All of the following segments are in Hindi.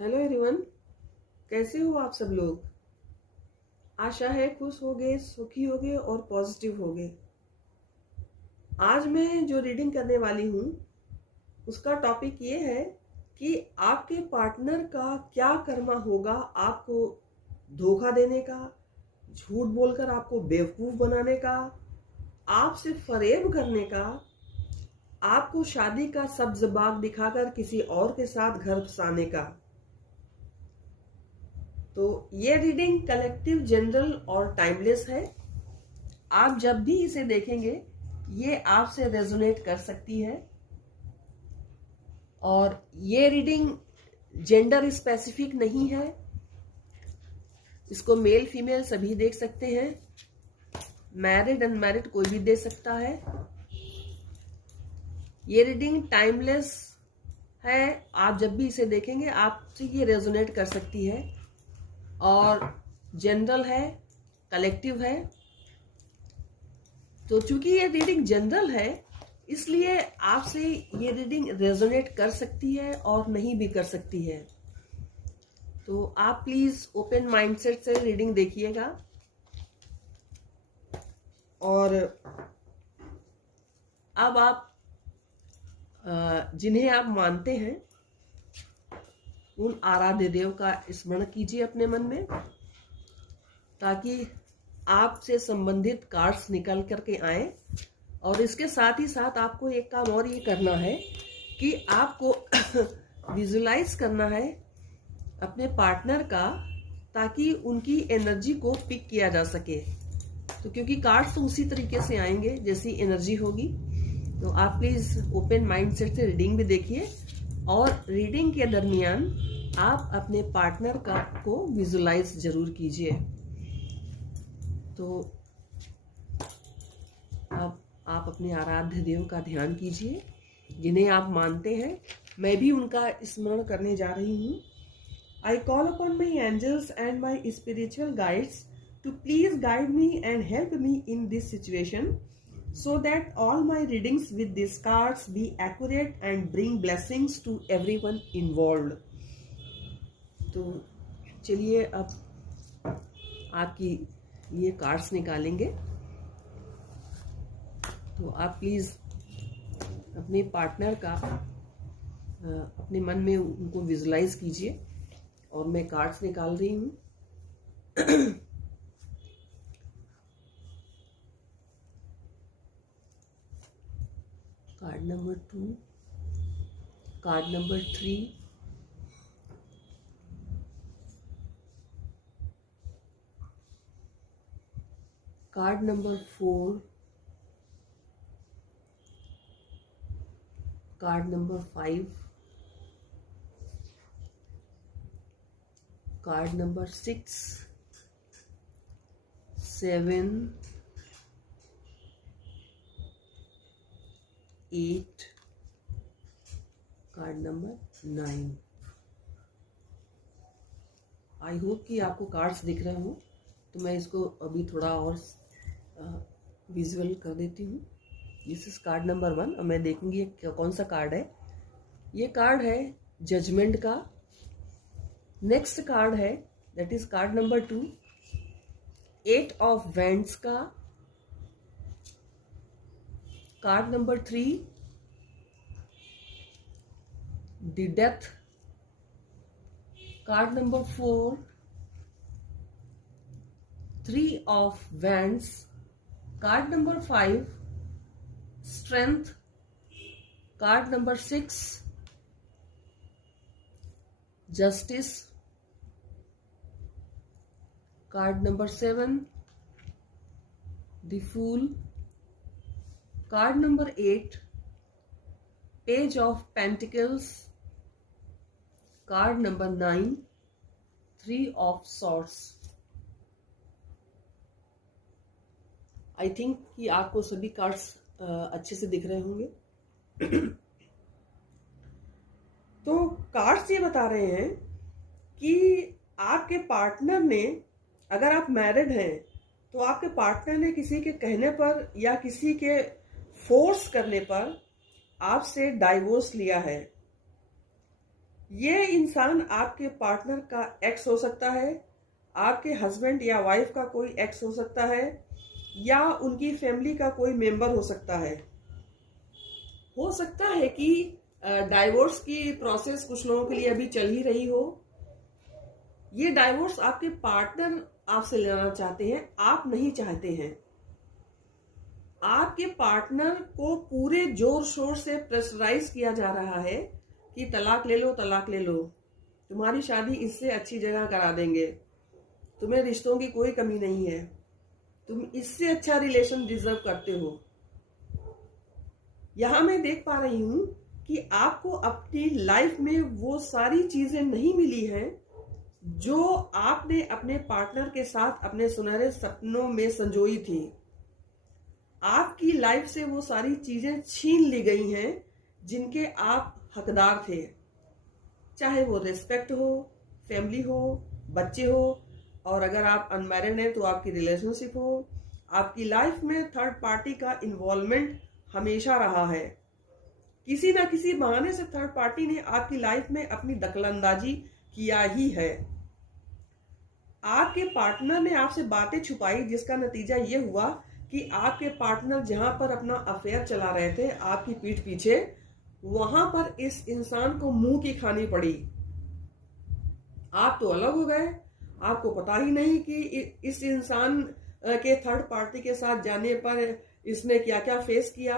हेलो एवरीवन, कैसे हो आप सब लोग। आशा है खुश होगे, सुखी होगे और पॉजिटिव होगे। आज मैं जो रीडिंग करने वाली हूँ उसका टॉपिक ये है कि आपके पार्टनर का क्या कर्मा होगा आपको धोखा देने का, झूठ बोलकर आपको बेवकूफ बनाने का, आपसे फरेब करने का, आपको शादी का सब्ज बाग दिखाकर किसी और के साथ घर बसाने का। तो ये रीडिंग कलेक्टिव, जनरल और टाइमलेस है। आप जब भी इसे देखेंगे ये आपसे रेजोनेट कर सकती है। और ये रीडिंग जेंडर स्पेसिफिक नहीं है, इसको मेल फीमेल सभी देख सकते हैं, मैरिड अनमैरिड कोई भी दे सकता है। ये रीडिंग टाइमलेस है, आप जब भी इसे देखेंगे आपसे ये रेजोनेट कर सकती है। और जनरल है, कलेक्टिव है। तो चूंकि ये रीडिंग जनरल है इसलिए आपसे ये रीडिंग रेजोनेट कर सकती है और नहीं भी कर सकती है। तो आप प्लीज ओपन माइंडसेट से रीडिंग देखिएगा। और अब आप जिन्हें आप मानते हैं उन आराध्य देव का स्मरण कीजिए अपने मन में, ताकि आपसे संबंधित कार्ड्स निकल करके आए। और इसके साथ ही साथ आपको एक काम और ये करना है कि आपको विजुलाइज करना है अपने पार्टनर का, ताकि उनकी एनर्जी को पिक किया जा सके। तो क्योंकि कार्ड्स तो उसी तरीके से आएंगे जैसी एनर्जी होगी। तो आप प्लीज ओपन माइंडसेट से रीडिंग भी देखिए और रीडिंग के दरमियान आप अपने पार्टनर को विजुलाइज जरूर कीजिए। तो अब आप अपने आराध्य देव का ध्यान कीजिए जिन्हें आप मानते हैं। मैं भी उनका स्मरण करने जा रही हूँ। I call upon my angels and my spiritual guides to please guide me and help me in this situation, so that all my readings with these cards be accurate and bring blessings to everyone involved. तो चलिए अब आपकी ये कार्ड्स निकालेंगे। तो आप प्लीज अपने पार्टनर का अपने मन में उनको विजुलाइज कीजिए और मैं कार्ड्स निकाल रही हूँ। Card number 2, card number 3, card number 4, card number 5, card number 6, 7, 8, card number 9। I hope कि आपको कार्ड्स दिख रहे हो। तो मैं इसको अभी थोड़ा और विजुअल कर देती हूँ। This is card number 1। अब मैं देखूंगी कौन सा कार्ड है। ये कार्ड है जजमेंट का। नेक्स्ट कार्ड है that is card number 2, 8 of wands का। Card number 3, the death. Card number 4, 3 of wands. Card number 5, strength. Card number 6, justice. Card number 7, the fool. Card number 8, page of pentacles. Card number 9, 3 of swords. I think कि आपको सभी कार्ड्स अच्छे से दिख रहे होंगे। तो कार्ड्स ये बता रहे हैं कि आपके पार्टनर ने, अगर आप मैरिड हैं तो आपके पार्टनर ने किसी के कहने पर या किसी के फोर्स करने पर आपसे डाइवोर्स लिया है। ये इंसान आपके पार्टनर का एक्स हो सकता है, आपके हस्बैंड या वाइफ का कोई एक्स हो सकता है, या उनकी फैमिली का कोई मेंबर हो सकता है। हो सकता है कि डाइवोर्स की प्रोसेस कुछ लोगों के लिए अभी चल ही रही हो। ये डाइवोर्स आपके पार्टनर आपसे लेना चाहते हैं, आप नहीं चाहते हैं। आपके पार्टनर को पूरे जोर शोर से प्रेशराइज किया जा रहा है कि तलाक ले लो, तलाक ले लो, तुम्हारी शादी इससे अच्छी जगह करा देंगे, तुम्हें रिश्तों की कोई कमी नहीं है, तुम इससे अच्छा रिलेशन डिजर्व करते हो। यहां मैं देख पा रही हूं कि आपको अपनी लाइफ में वो सारी चीजें नहीं मिली हैं जो आपने अपने पार्टनर के साथ अपने सुनहरे सपनों में संजोई थी। आपकी लाइफ से वो सारी चीजें छीन ली गई हैं जिनके आप हकदार थे, चाहे वो रिस्पेक्ट हो, फैमिली हो, बच्चे हो, और अगर आप अनमैरिड हैं तो आपकी रिलेशनशिप हो। आपकी लाइफ में थर्ड पार्टी का इन्वॉल्वमेंट हमेशा रहा है। किसी ना किसी बहाने से थर्ड पार्टी ने आपकी लाइफ में अपनी दखलंदाजी किया ही है। आपके पार्टनर ने आपसे बातें छुपाई जिसका नतीजा ये हुआ कि आपके पार्टनर जहां पर अपना अफेयर चला रहे थे आपकी पीठ पीछे, वहां पर इस इंसान को मुंह की खानी पड़ी। आप तो अलग हो गए, आपको पता ही नहीं कि इस इंसान के थर्ड पार्टी के साथ जाने पर इसने क्या क्या फेस किया।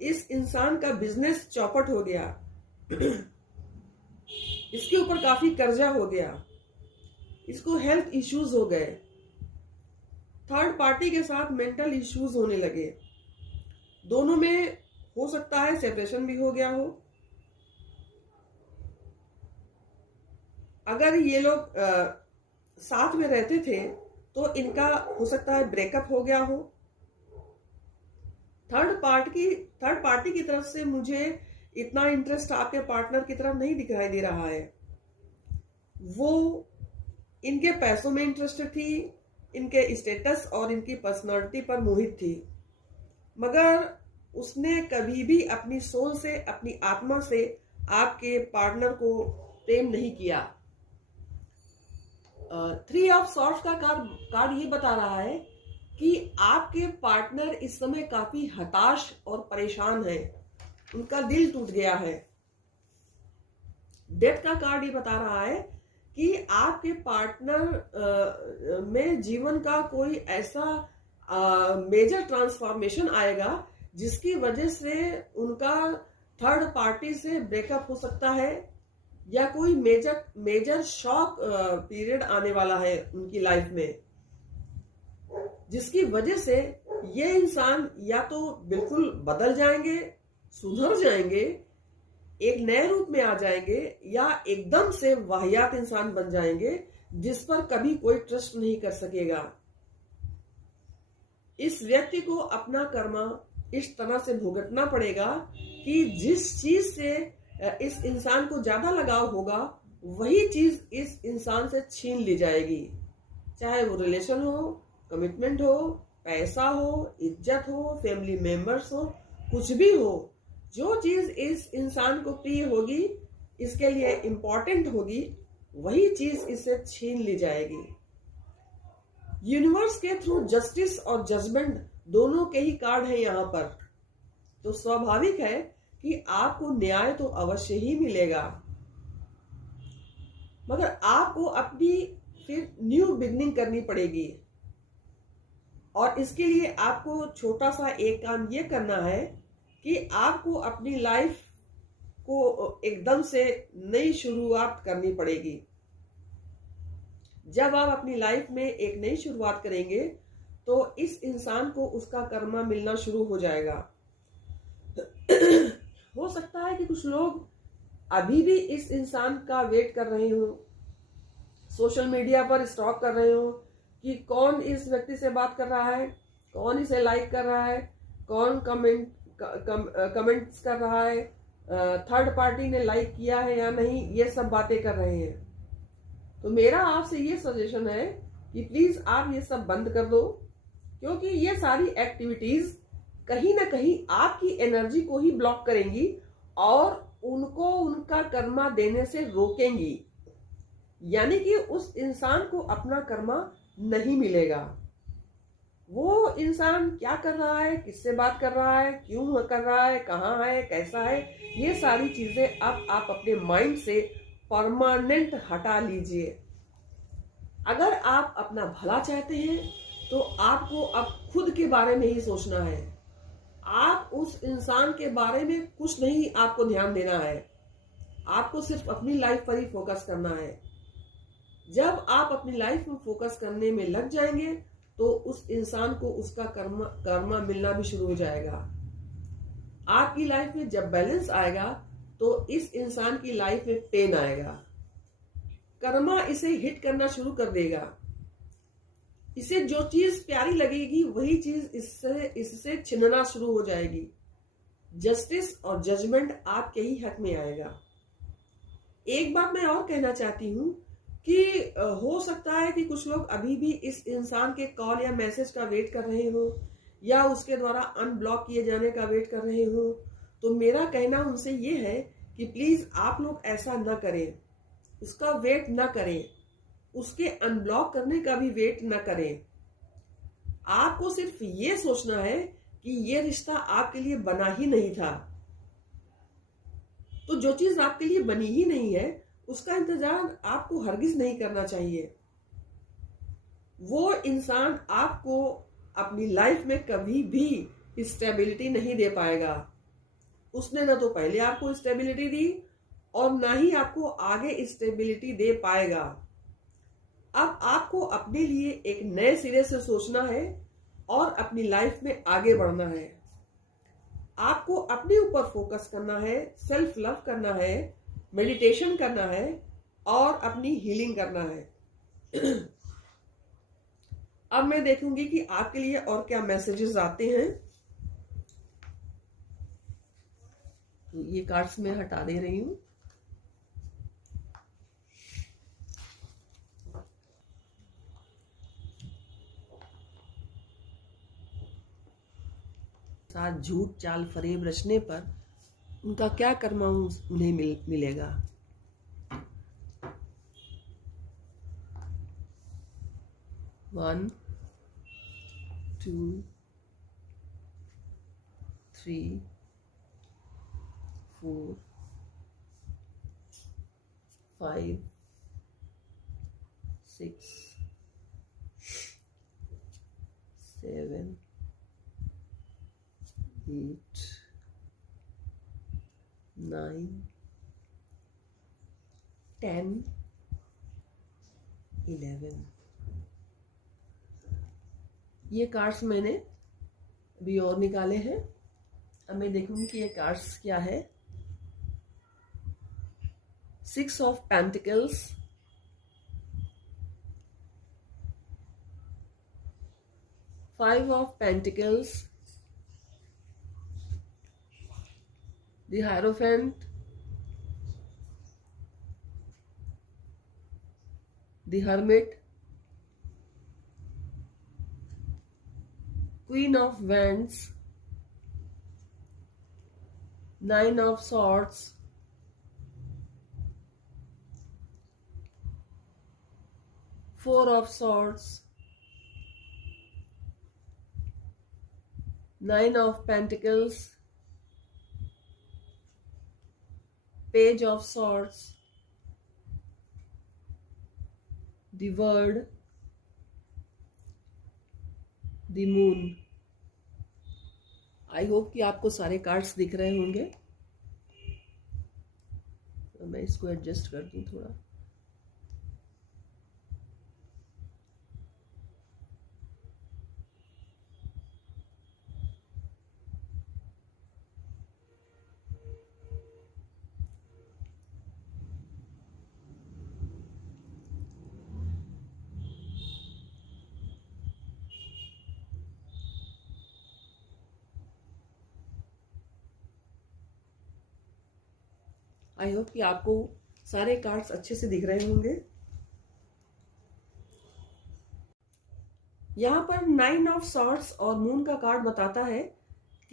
इस इंसान का बिजनेस चौपट हो गया, इसके ऊपर काफी कर्जा हो गया, इसको हेल्थ इश्यूज हो गए, थर्ड पार्टी के साथ मेंटल इश्यूज होने लगे, दोनों में हो सकता है सेपरेशन भी हो गया हो। अगर ये लोग साथ में रहते थे तो इनका हो सकता है ब्रेकअप हो गया हो। थर्ड पार्टी की तरफ से मुझे इतना इंटरेस्ट आपके पार्टनर की तरफ नहीं दिखाई दे रहा है। वो इनके पैसों में इंटरेस्टेड थी, इनके स्टेटस और इनकी पर्सनालिटी पर मोहित थी, मगर उसने कभी भी अपनी सोल से, अपनी आत्मा से आपके पार्टनर को प्रेम नहीं किया। 3 ऑफ सॉर्ड्स का कार्ड ये बता रहा है कि आपके पार्टनर इस समय काफी हताश और परेशान है, उनका दिल टूट गया है। डेथ का कार्ड ये बता रहा है कि आपके पार्टनर में जीवन का कोई ऐसा मेजर ट्रांसफॉर्मेशन आएगा जिसकी वजह से उनका थर्ड पार्टी से ब्रेकअप हो सकता है, या कोई मेजर शॉक पीरियड आने वाला है उनकी लाइफ में, जिसकी वजह से ये इंसान या तो बिल्कुल बदल जाएंगे, सुधर जाएंगे, एक नए रूप में आ जाएंगे, या एकदम से वाहियात इंसान बन जाएंगे जिस पर कभी कोई ट्रस्ट नहीं कर सकेगा। इस व्यक्ति को अपना कर्मा इस तरह से भुगतना पड़ेगा कि जिस चीज से इस इंसान को ज्यादा लगाव होगा वही चीज इस इंसान से छीन ली जाएगी, चाहे वो रिलेशन हो, कमिटमेंट हो, पैसा हो, इज्जत हो, फैमिली मेंबर्स हो, कुछ भी हो। जो चीज इस इंसान को प्रिय होगी, इसके लिए इंपॉर्टेंट होगी, वही चीज इससे छीन ली जाएगी। यूनिवर्स के थ्रू जस्टिस और जजमेंट दोनों के ही कार्ड हैं यहाँ पर, तो स्वाभाविक है कि आपको न्याय तो अवश्य ही मिलेगा, मगर आपको अपनी फिर न्यू बिगनिंग करनी पड़ेगी। और इसके लिए आपको छोटा सा एक काम ये करना है कि आपको अपनी लाइफ को एकदम से नई शुरुआत करनी पड़ेगी। जब आप अपनी लाइफ में एक नई शुरुआत करेंगे तो इस इंसान को उसका कर्मा मिलना शुरू हो जाएगा। हो सकता है कि कुछ लोग अभी भी इस इंसान का वेट कर रहे हो, सोशल मीडिया पर स्टॉक कर रहे हो कि कौन इस व्यक्ति से बात कर रहा है, कौन इसे लाइक कर रहा है, कौन कमेंट्स कर रहा है, थर्ड पार्टी ने लाइक किया है या नहीं, ये सब बातें कर रहे हैं। तो मेरा आपसे ये सजेशन है कि प्लीज आप ये सब बंद कर दो, क्योंकि ये सारी एक्टिविटीज कहीं ना कहीं आपकी एनर्जी को ही ब्लॉक करेंगी और उनको उनका कर्मा देने से रोकेंगी, यानी कि उस इंसान को अपना कर्मा नहीं मिलेगा। वो इंसान क्या कर रहा है, किससे बात कर रहा है, क्यों कर रहा है, कहाँ है, कैसा है, ये सारी चीजें अब आप अपने माइंड से परमानेंट हटा लीजिए। अगर आप अपना भला चाहते हैं तो आपको अब खुद के बारे में ही सोचना है। आप उस इंसान के बारे में कुछ नहीं आपको ध्यान देना है, आपको सिर्फ अपनी लाइफ पर ही फोकस करना है। जब आप अपनी लाइफ में फोकस करने में लग जाएंगे तो उस इंसान को उसका कर्मा मिलना भी शुरू हो जाएगा। आपकी लाइफ में जब बैलेंस आएगा तो इस इंसान की लाइफ में पेन आएगा, कर्मा इसे हिट करना शुरू कर देगा। इसे जो चीज प्यारी लगेगी वही चीज इससे छिनना शुरू हो जाएगी। जस्टिस और जजमेंट आपके ही हक में आएगा। एक बात मैं और कहना चाहती हूँ कि हो सकता है कि कुछ लोग अभी भी इस इंसान के कॉल या मैसेज का वेट कर रहे हो या उसके द्वारा अनब्लॉक किए जाने का वेट कर रहे हो। तो मेरा कहना उनसे ये है कि प्लीज आप लोग ऐसा न करें, उसका वेट न करें, उसके अनब्लॉक करने का भी वेट न करें। आपको सिर्फ ये सोचना है कि ये रिश्ता आपके लिए बना ही नहीं था। तो जो चीज आपके लिए बनी ही नहीं है उसका इंतजार आपको हरगिज नहीं करना चाहिए। वो इंसान आपको अपनी लाइफ में कभी भी स्टेबिलिटी नहीं दे पाएगा। उसने न तो पहले आपको स्टेबिलिटी दी और ना ही आपको आगे स्टेबिलिटी दे पाएगा। अब आपको अपने लिए एक नए सिरे से सोचना है और अपनी लाइफ में आगे बढ़ना है। आपको अपने ऊपर फोकस करना है, सेल्फ लव करना है, मेडिटेशन करना है और अपनी हीलिंग करना है। अब मैं देखूंगी कि आपके लिए और क्या मैसेजेस आते हैं। तो ये कार्ड्स मैं हटा दे रही हूं। साथ झूठ चाल फरेब रचने पर उनका क्या कर्मा उन्हें मिलेगा। One, two, three, four, five, six, seven, 8, 9, 10, 11। ये कार्ड्स मैंने अभी और निकाले हैं। अब मैं देखूंगी कि ये कार्ड्स क्या है। 6 of Pentacles, 5 of Pentacles, the Hierophant, the Hermit, Queen of Wands, 9 of Swords, Four of Swords, 9 of Pentacles, Page of Swords, the World, the Moon। I hope कि आपको सारे कार्ड्स दिख रहे होंगे। तो मैं इसको एडजस्ट कर दूं थोड़ा। आई होप कि आपको सारे कार्ड्स अच्छे से दिख रहे होंगे। यहाँ पर 9 ऑफ सॉर्ड्स और मून का कार्ड बताता है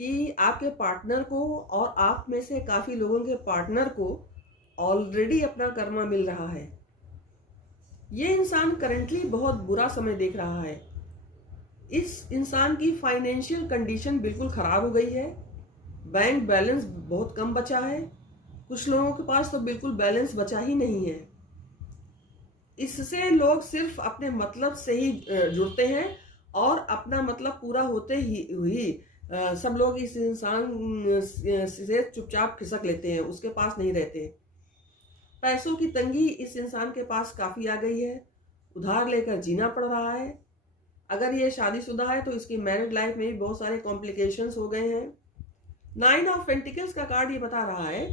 कि आपके पार्टनर को और आप में से काफी लोगों के पार्टनर को ऑलरेडी अपना कर्मा मिल रहा है। ये इंसान करंटली बहुत बुरा समय देख रहा है। इस इंसान की फाइनेंशियल कंडीशन बिल्कुल खराब हो गई है। बैंक बैलेंस बहुत कम बचा है। कुछ लोगों के पास तो बिल्कुल बैलेंस बचा ही नहीं है। इससे लोग सिर्फ अपने मतलब से ही जुड़ते हैं और अपना मतलब पूरा होते ही सब लोग इस इंसान से चुपचाप खिसक लेते हैं, उसके पास नहीं रहते। पैसों की तंगी इस इंसान के पास काफी आ गई है। उधार लेकर जीना पड़ रहा है। अगर ये शादीशुदा है तो इसकी मैरिड लाइफ में भी बहुत सारे कॉम्प्लिकेशंस हो गए हैं। 9 ऑफ पेंटिकल्स का कार्ड ये बता रहा है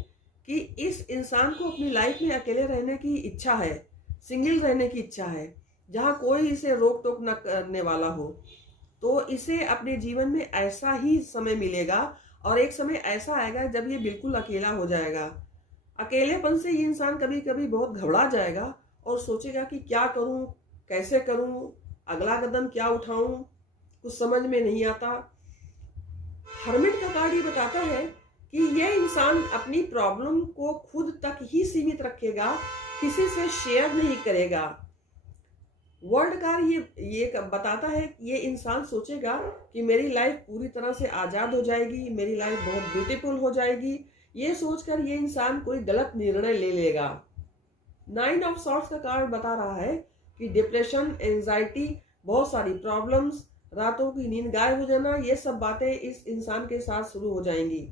कि इस इंसान को अपनी लाइफ में अकेले रहने की इच्छा है, सिंगल रहने की इच्छा है, जहां कोई इसे रोक टोक न करने वाला हो। तो इसे अपने जीवन में ऐसा ही समय मिलेगा और एक समय ऐसा आएगा जब ये बिल्कुल अकेला हो जाएगा। अकेलेपन से ये इंसान कभी कभी बहुत घबरा जाएगा और सोचेगा कि क्या करूं, कैसे करूं, अगला कदम क्या उठाऊं, कुछ समझ में नहीं आता। हर्मिट का कार्ड ये बताता है कि यह इंसान अपनी प्रॉब्लम को खुद तक ही सीमित रखेगा, किसी से शेयर नहीं करेगा। वर्ल्ड कार्ड ये बताता है कि ये इंसान सोचेगा कि मेरी लाइफ पूरी तरह से आजाद हो जाएगी, मेरी लाइफ बहुत ब्यूटीफुल हो जाएगी। ये सोचकर ये इंसान कोई गलत निर्णय ले लेगा। 9 ऑफ सॉर्ड्स का कार्ड बता रहा है कि डिप्रेशन, एंजाइटी, बहुत सारी प्रॉब्लम्स, रातों की नींद गायब हो जाना, ये सब बातें इस इंसान के साथ शुरू हो जाएंगी।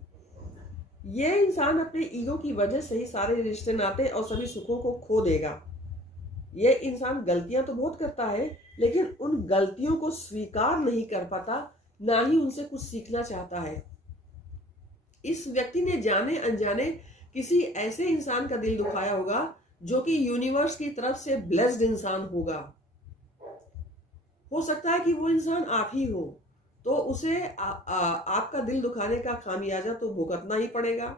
ये इंसान अपने ईगो की वजह से ही सारे रिश्ते नाते और सभी सुखों को खो देगा। ये इंसान गलतियां तो बहुत करता है, लेकिन उन गलतियों को स्वीकार नहीं कर पाता, ना ही उनसे कुछ सीखना चाहता है। इस व्यक्ति ने जाने अनजाने किसी ऐसे इंसान का दिल दुखाया होगा जो कि यूनिवर्स की तरफ से ब्लेस्ड इंसान होगा। हो सकता है कि वो इंसान आप ही हो, तो उसे आपका दिल दुखाने का खामियाजा तो भुगतना ही पड़ेगा।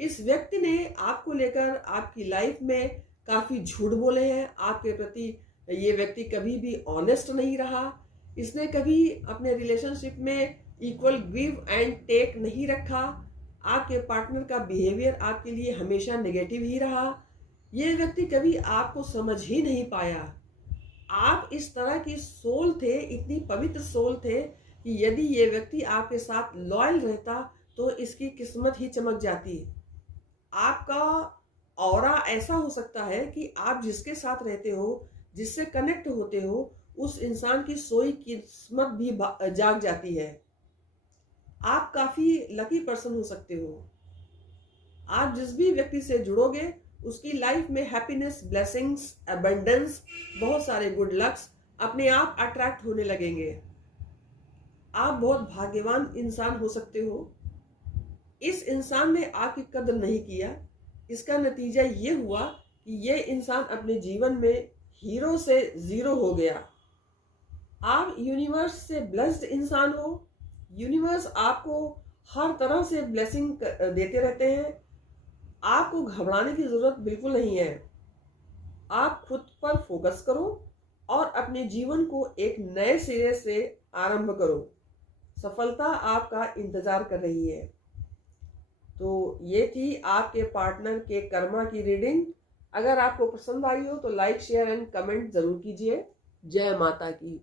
इस व्यक्ति ने आपको लेकर आपकी लाइफ में काफी झूठ बोले हैं। आपके प्रति ये व्यक्ति कभी भी ऑनेस्ट नहीं रहा। इसने कभी अपने रिलेशनशिप में इक्वल गिव एंड टेक नहीं रखा। आपके पार्टनर का बिहेवियर आपके लिए हमेशा नेगेटिव ही रहा। ये व्यक्ति कभी आपको समझ ही नहीं पाया। आप इस तरह की सोल थे, इतनी पवित्र सोल थे कि यदि ये व्यक्ति आपके साथ लॉयल रहता तो इसकी किस्मत ही चमक जाती। आपका ऑरा ऐसा हो सकता है कि आप जिसके साथ रहते हो, जिससे कनेक्ट होते हो, उस इंसान की सोई किस्मत भी जाग जाती है। आप काफी लकी पर्सन हो सकते हो। आप जिस भी व्यक्ति से जुड़ोगे उसकी लाइफ में हैप्पीनेस, ब्लेसिंग्स, अबंडेंस, बहुत सारे गुड लक्स अपने आप अट्रैक्ट होने लगेंगे। आप बहुत भाग्यवान इंसान हो सकते हो। इस इंसान ने आपकी कदर नहीं किया। इसका नतीजा ये हुआ कि ये इंसान अपने जीवन में हीरो से जीरो हो गया। आप यूनिवर्स से ब्लेस्ड इंसान हो। यूनिवर्स आपको हर तरह से ब्लेसिंग देते रहते हैं। आपको घबराने की जरूरत बिल्कुल नहीं है। आप खुद पर फोकस करो और अपने जीवन को एक नए सिरे से आरंभ करो। सफलता आपका इंतजार कर रही है। तो ये थी आपके पार्टनर के कर्मा की रीडिंग। अगर आपको पसंद आई हो तो लाइक, शेयर एंड कमेंट जरूर कीजिए। जय माता की।